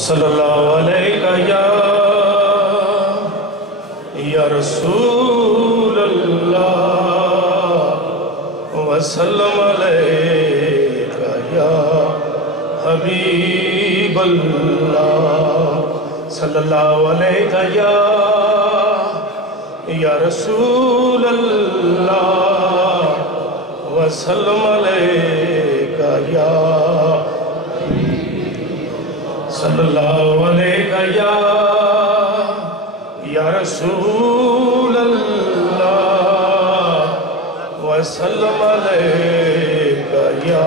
صلی اللہ علیہ یا رسول اللہ وسلم علیہ یا حبیب اللہ صلی اللہ علیہ یا رسول اللہ وسلم علیہ یا صلی اللہ علیہ یا رسول اللہ وسلم علیہ یا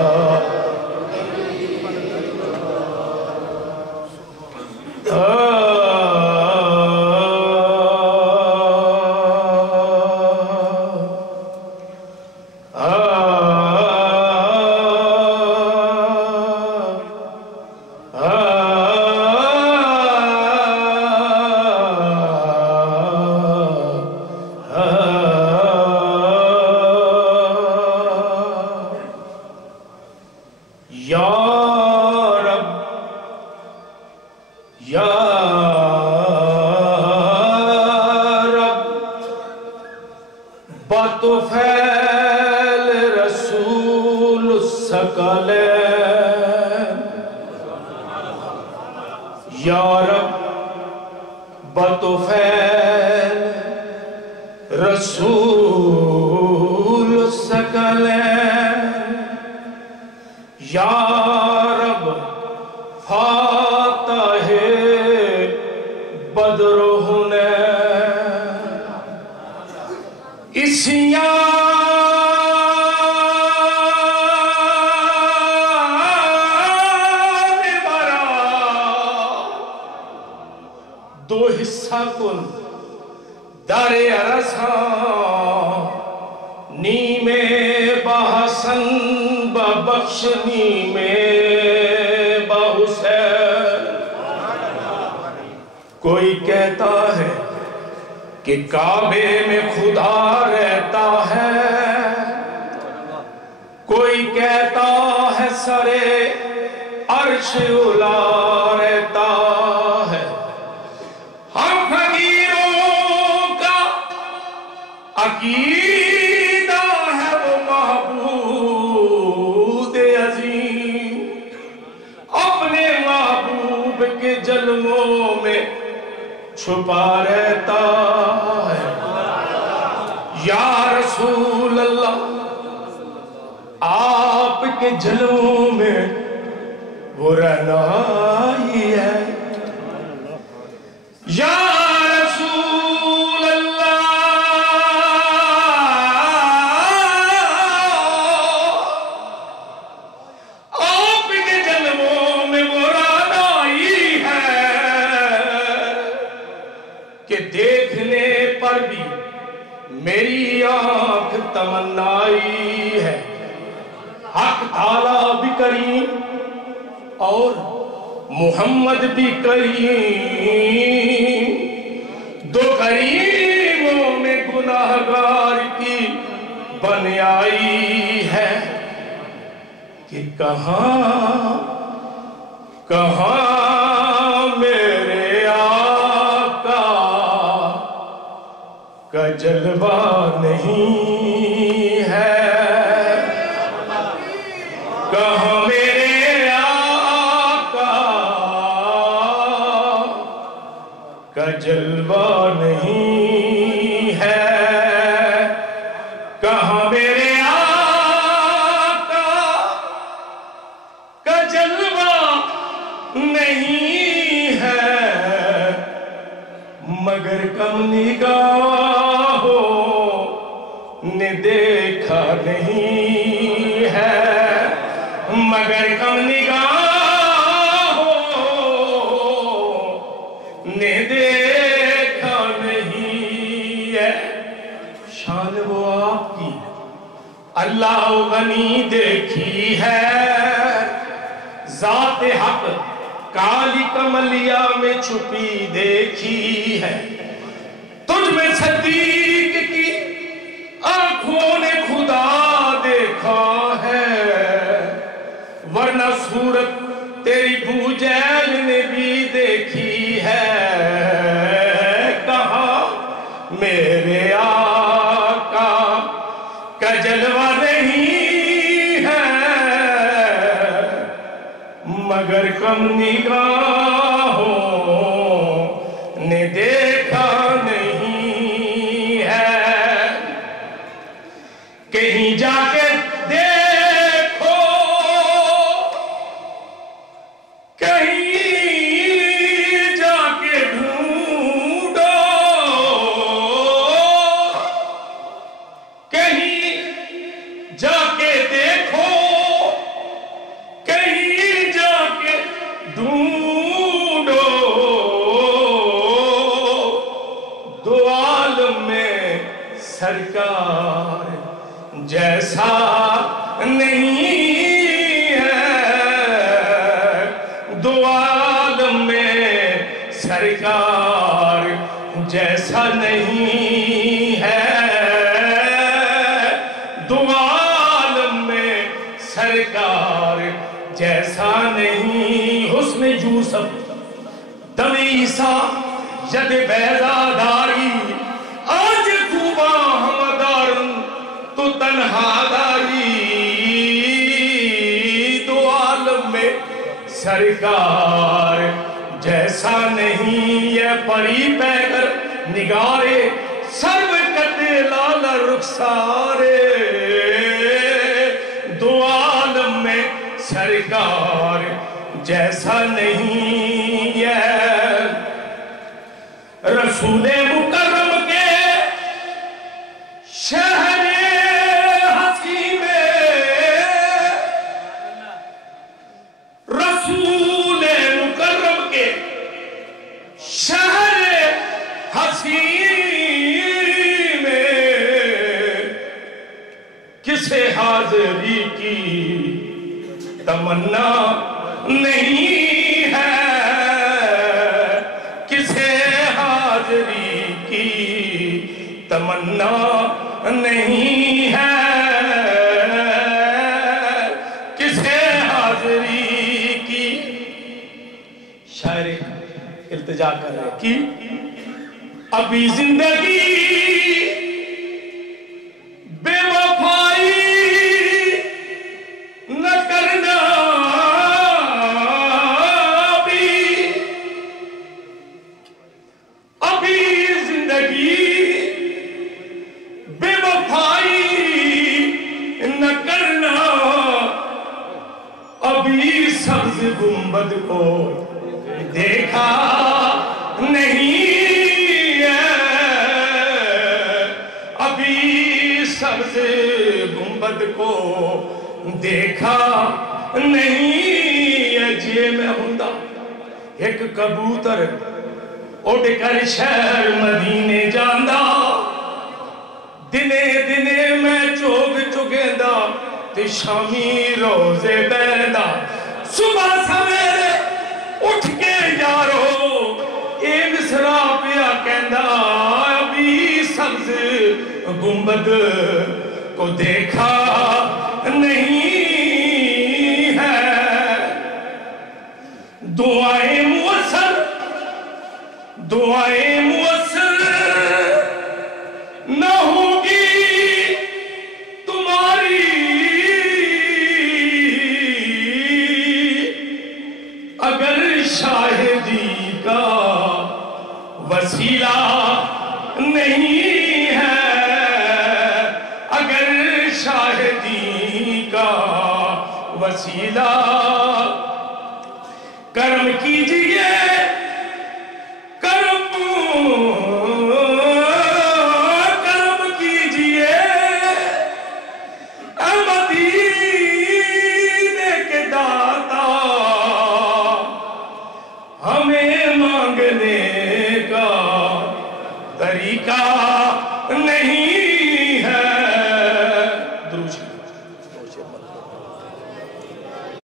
بطفیل رسول الثقلین یا رب بطفیل رسول الثقلین یا رب فاتح بدر و حنین اسیان برا دو حصہ کن در عرصان نیمے بحسن ببخش نیمے بحسین کوئی کہتا ہے کہ کعبے میں خدا رہتا ہے، کوئی کہتا ہے سرے عرش اعلیٰ رہتا ہے۔ ہم فقیروں کا عقیدہ ہے وہ معبود عظیم، اپنے محبوب کے جلووں میں چھپا رہتا ہے۔ یا رسول اللہ آپ کے جلووں میں وہ رہنائی ہے۔ یا رسول اللہ آپ کے جلووں میں وہ رہنائی ہے کہ دیکھنے پر بھی میری آنکھ تمنائی ہے۔ حق تعالیٰ بھی کریم اور محمد بھی کریم، دو کریموں میں گناہگار کی بن آئی ہے کہ کہاں میرے آقا کا جلوہ نہیں ہے، کہاں میرے آقا کا جلوہ نہیں ہے، کہاں میرے آقا کا جلوہ نہیں ہے، مگر کم نگاہوں نے دیکھا نہیں ہے، مگر کم نگاہوں نے دیکھا نہیں ہے۔ شان وہ آپ کی اللہ غنی دیکھی ہے، ذات حق کالی کملیہ میں چھپی دیکھی ہے۔ تجھ میں صدیق کی آنکھوں نے خدا دیکھا ہے، ورنہ صورت تیری بو جہل نے بھی دیکھی ہے کہاں میرے آقا کا جلوہ نہیں ہے، مگر کم نگاہوں نے دیکھا نہیں ہے۔ کہیں جا کے دیکھو، کہیں جا کے ڈھونڈو، کہیں جا کے دیکھو، کہیں جا کے ڈھونڈو، دو عالم میں سرکار جیسا نہیں ہے، دو عالم میں سرکار جیسا نہیں ہے، دو عالم میں سرکار جیسا نہیں۔ حسن یوسف دم عیسیٰ ید بیضاداری، آج خوبا ہمدار تو تنہا داری، دو عالم میں سرکار جیسا نہیں۔ یہ پری پیگر نگارے سرو کتے لال رخسارے، دو عالم میں سرکار جیسا نہیں ہے۔ رسول مکرم کے شہر ہنسی میں، رسول مکرم کے شہر ہنسی میں کسے حاضری کی تمنا نہیں ہے، کسے حاضری کی تمنا نہیں ہے، کسے حاضری کی۔ شاعر التجا کر رہے کہ ابھی زندگی بے وفائی نہ کرنا، ابھی زندگی بے وفائی نہ کرنا، ابھی سبز گنبد کو دیکھا نہیں ہے، ابھی سبز گنبد کو دیکھا نہیں ہے۔ جی میں ہوندا ایک کبوتر اڑ کر شہر مدینے جاندا، دنے دنے میں چوگ چگیندا تے شامی روزے بیندا، صبح سویرے اٹھ کے یارو اے مصرع پیا کہندا، ابھی سبز گنبد کو دیکھا نہیں ہے۔ دعائیں مؤثر، دعائیں مؤثر نہ ہوگی تمہاری اگر شاہدی کا وسیلہ نہیں ہے، اگر شاہدی کا وسیلہ۔ کرم کیجئے، کرم کیجئے، مدینے کے داتا، ہمیں مانگنے کا طریقہ نہیں